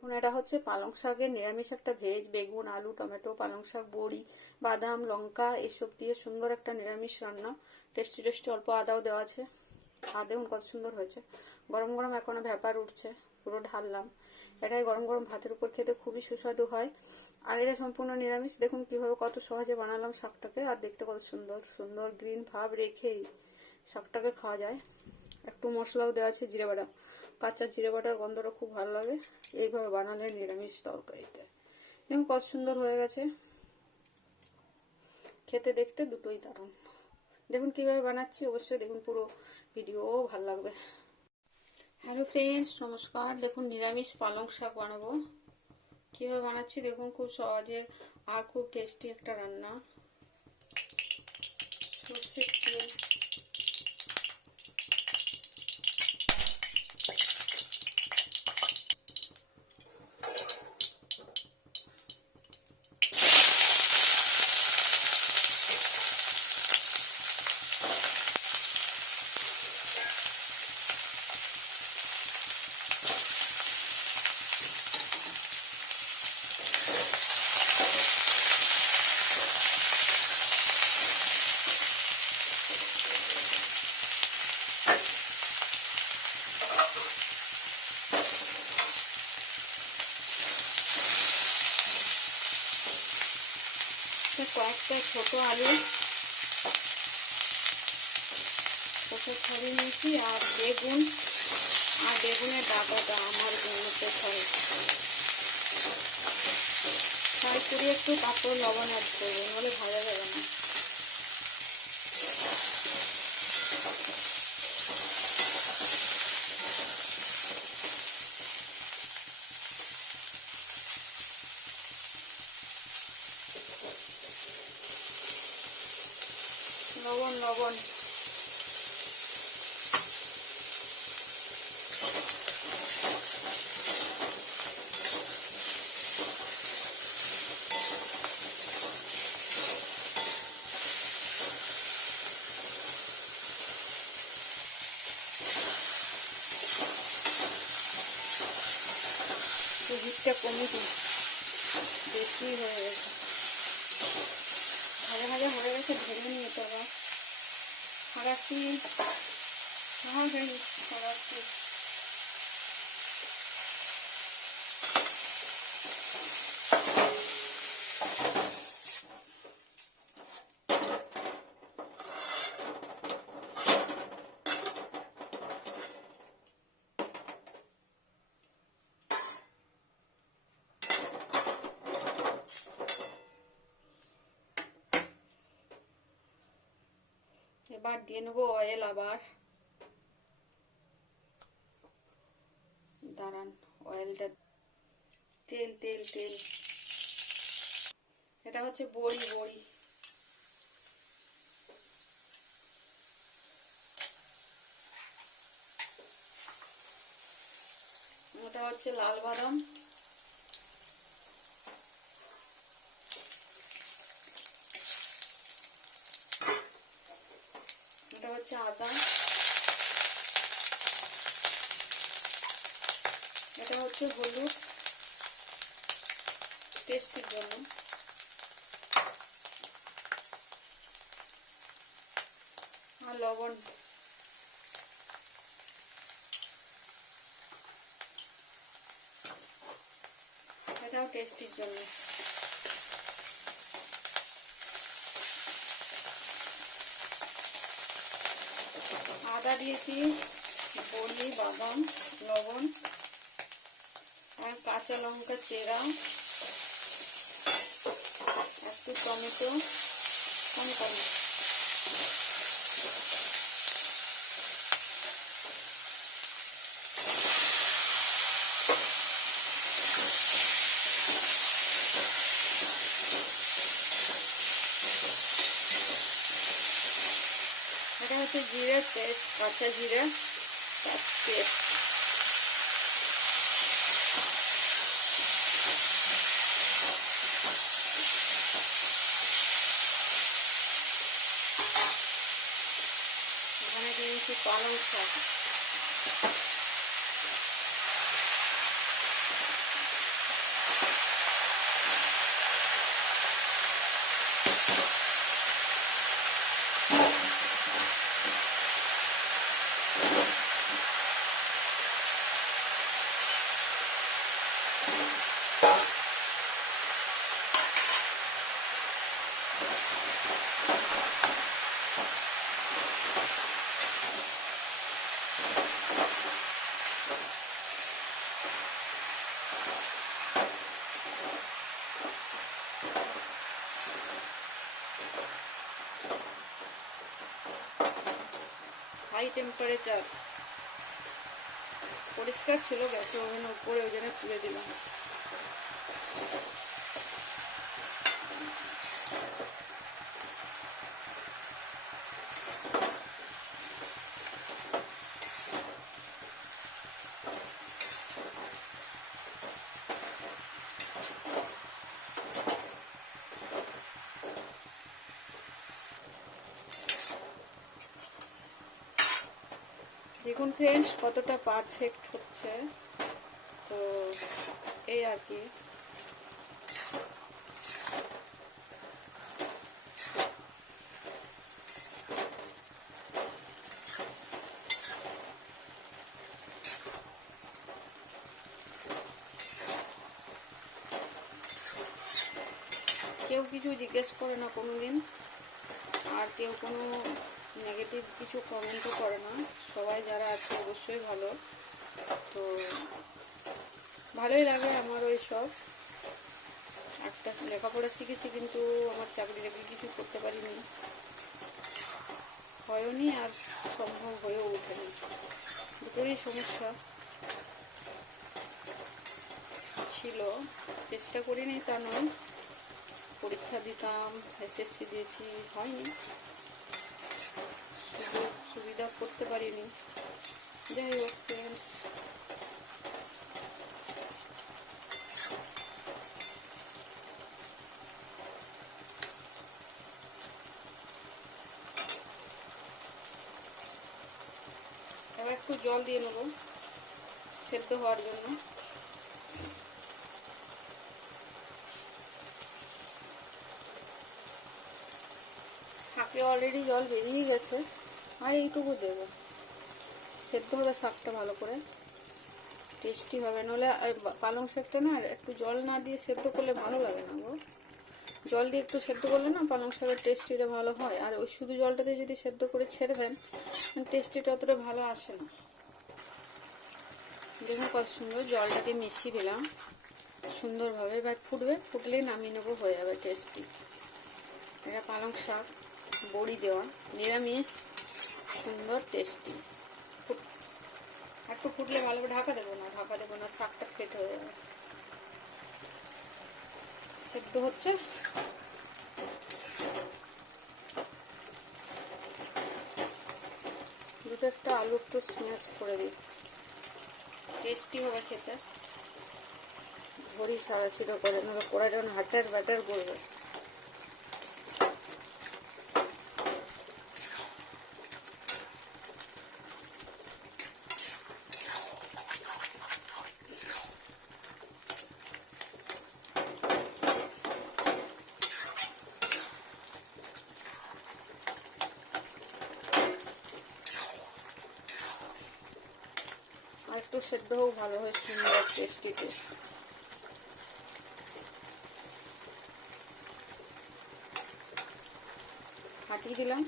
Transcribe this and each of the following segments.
দেখুন, এটা হচ্ছে পালং শাকের নিরামিষ একটা ভেজ, বেগুন, আলু, টমেটো, পালং শাক, বড়ি, বাদাম, লঙ্কা, এসব দিয়ে সুন্দর একটা নিরামিষ রান্না। টেস্টি টেস্টি অল্প আদাও দেওয়া আছে। আর দেখুন কত সুন্দর হয়েছে। গরম গরম এখনও ব্যাপার উঠছে, পুরো ঢাললাম। এটাই গরম গরম ভাতের উপর খেতে খুবই সুস্বাদু হয়। আর এটা সম্পূর্ণ নিরামিষ, দেখুন কীভাবে কত সহজে বানালাম শাকটাকে, আর দেখতে কত সুন্দর সুন্দর গ্রিন ভাব রেখেই শাকটাকে খাওয়া যায়। একটু মশলাও দেওয়া আছে, জিরে বাটা কাঁচা জিরে বাটার গন্ধটা খুব ভালো লাগে। এইভাবে বানালে নিরামিষ তরকারিতে দেখুন কত সুন্দর হয়ে গেছে। খেতে দেখতে দুটোই দারুণ। দেখুন কীভাবে বানাচ্ছি, অবশ্যই দেখুন পুরো ভিডিও ভালো লাগবে। হ্যালো ফ্রেন্ডস নমস্কার। দেখুন নিরামিষ পালং শাক বানাবো। কীভাবে বানাচ্ছি দেখুন খুব সহজে আর খুব টেস্টি একটা রান্না। সর্ষের তেল কয়েকটা ছোট আলু। ছড়িয়ে নিয়েছি আর বেগুন। আর বেগুনের ডাটাটা আমার জন্যতে ছড়ে ছয়। করে একটু কাপড় লবণ অ্যাড করব, নাহলে ভাজা যাবে না। লবণ। হিটটা কমে দিই বেশি হয়ে গেছে। ভাজা ভাজা হয়ে গেছে ঢেলে নিয়ে তো আবার ছাড়াচ্ছি সহজেই ছাড়াচ্ছি এবার দিয়ে নেব অয়েল আবার দাঁড়ান অয়েলটা তেল তেল তেল এটা হচ্ছে বড়ি বড়ি ওটা হচ্ছে লাল বাদাম এটা হচ্ছে আদা এটা হচ্ছে হলুদ টেস্টের জন্য। আর লবণ। এটাও টেস্টির জন্য। আদা দিয়েছি বড়ি বাদাম লবণ আর কাঁচা লঙ্কা চেরা একটু টমেটো কম এটা হচ্ছে জিরে পেস্ট কাঁচা জিরে তার পেস্ট। এখানে দিয়েছি পালং শাক। টেম্পারেচার পরিষ্কার ছিল গ্যাসের ওভেন উপরে ওই জন্য তুলে দিলাম। দেখুন ফ্রেন্ডস কতটা পারফেক্ট হচ্ছে। তো এই আর কি। কেউ কিছু জিজ্ঞেস করে না কোনো দিন আর কেউ কোনো নেগেটিভ কিছু কমেন্টও করে না। সবাই যারা আছে অবশ্যই ভালো। তো ভালোই লাগে আমার ওই সব। একটা লেখাপড়া শিখেছি কিন্তু আমার চাকরি টাকরি কিছু করতে পারিনি। হয়নি আর সম্ভব হয়েও ওঠেনি। দুটোরই সমস্যা। ছিল। চেষ্টা করিনি তা নয়। পরীক্ষা দিতাম এসএসসি দিয়েছি, হয়নি। সুযোগ সুবিধা করতে পারিনি। যাই হোক ফ্রেন্ডস একটু জল দিয়ে নেব, সেদ্ধ হওয়ার জন্য। শাকে অলরেডি জল বেরিয়ে গেছে। আর এইটুকু দেবো। সেদ্ধ হবে শাকটা ভালো করে টেস্টি হবে। নাহলে পালং শাকটা না একটু জল না দিয়ে সেদ্ধ করলে ভালো লাগে না গো। জল দিয়ে একটু সেদ্ধ করলে না পালং শাকের টেস্টিটা ভালো হয়। আর ওই শুধু জলটা দিয়ে যদি সেদ্ধ করে ছেড়ে দেন টেস্টিটা অতটা ভালো আসে না। দেখুন কত সুন্দর জলটাকে মিশিয়ে দিলাম। সুন্দরভাবে এবার ফুটবে। ফুটলেই নামিয়ে নেব, হয়ে যাবে টেস্টি এটা পালং শাক, বড়ি দেওয়া, নিরামিষ। সুন্দর টেস্টি একটু ফুটলে ভালো করে ঢাকা দেবো না ঢাকা দেবো না শাকটা ফেট হয়ে যাবে। সেদ্ধ হচ্ছে। দুটো একটা আলু একটু স্ম্যাশ করে দিই। টেস্টি হবে খেতে। ভরি সারা সিরো করে নাহলে কড়াই যখন হাটের ব্যাটার করবে। একটু সেদ্ধ হোক ভালো হয় সুন্দর টেস্টি টেস্ট ফাটিয়ে দিলাম।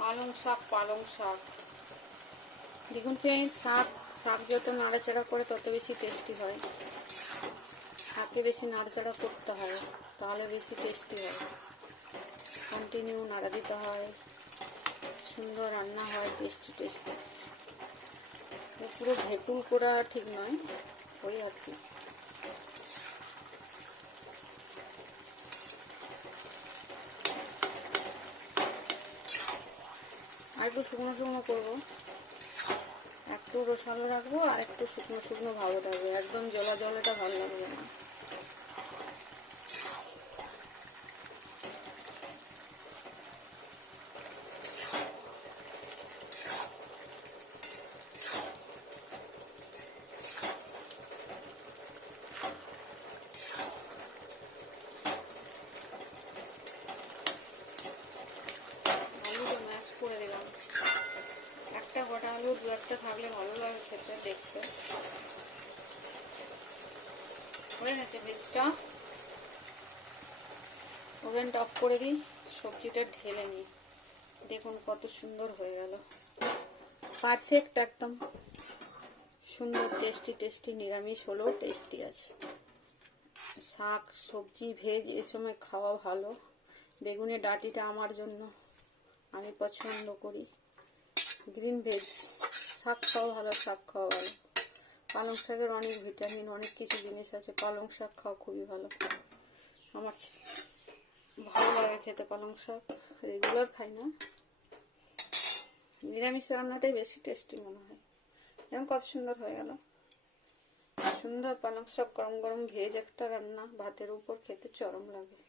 পালং শাক পালং শাক। দেখুন ফ্রেন্ড শাক শাক যত নাড়াচাড়া করে তত বেশি টেস্টি হয়। শাকে বেশি নাড়াচাড়া করতে হয়, তাহলে বেশি টেস্টি হয়। কন্টিনিউ নাড়া দিতে হয়। সুন্দর রান্না হয় টেস্টি টেস্টি পুরো ভেটুল করা ঠিক নয়, ওই আর কি। আর একটু শুকনো শুকনো করব। একটু রসালো রাখব আর একটু শুকনো শুকনো ভালো থাকবে একদম জলা জলাটা ভালো লাগবে না আলুটা ম্যাশ করে দিলাম একটা গোটা আলু দু একটা থাকলে ভালো লাগে খেতে, দেখতে। হয়ে গেছে ভেজটা। ওভেন টপ করে দিই, সবজিটা ঢেলে নিই। দেখুন কত সুন্দর হয়ে গেল। পারফেক্ট একদম। সুন্দর টেস্টি টেস্টি নিরামিষ হলেও টেস্টি আছে। শাক, সবজি, ভেজ এ সময় খাওয়া ভালো। বেগুনের ডাটিটা আমার জন্য। আমি পছন্দ করি। গ্রিন ভেজ শাক খাওয়া ভালো, শাক খাওয়া ভালো। পালং শাকের অনেক ভিটামিন, অনেক কিছু জিনিস আছে। পালং শাক খাওয়া খুবই ভালো। আমার ভালো লাগে খেতে পালং শাক। রেগুলার খাই না। নিরামিষ রান্নাটাই বেশি টেস্টি মনে হয়। যেমন কত সুন্দর হয়ে গেল। সুন্দর পালং শাক গরম গরম ভেজ একটা রান্না। ভাতের উপর খেতে চরম লাগে।